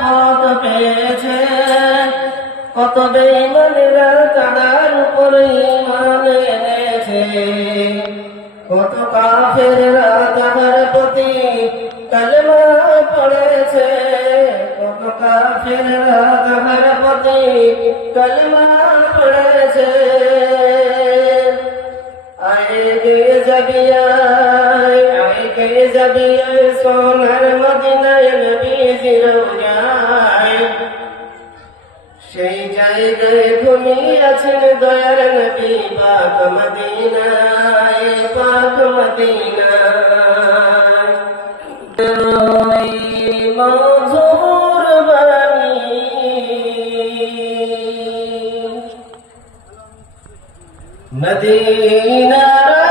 পথ কত বেইমানেরা তাহার উপরে ইমান এনেছে। কত কাফেররা তাহার প্রতি কালেমা পড়েছে। কত কাফেররা তাহার প্রতি কালেমা পড়েছে। আয়েগে জবিয়ায় আয়েগে জবিয়ায় সোনার জায়গায় ঘুমিয়েছেন দয়ার নবী পাক মদিনায় পাক মদিনায়। মধুর বাণী। মদিনারাই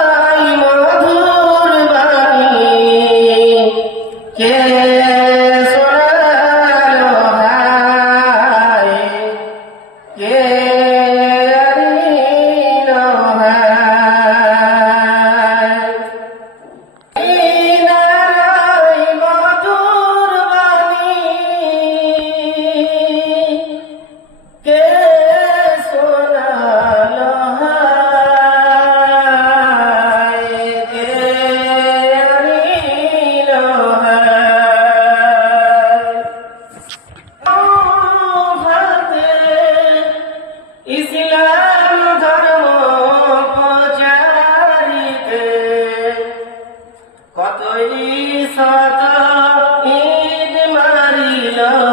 إله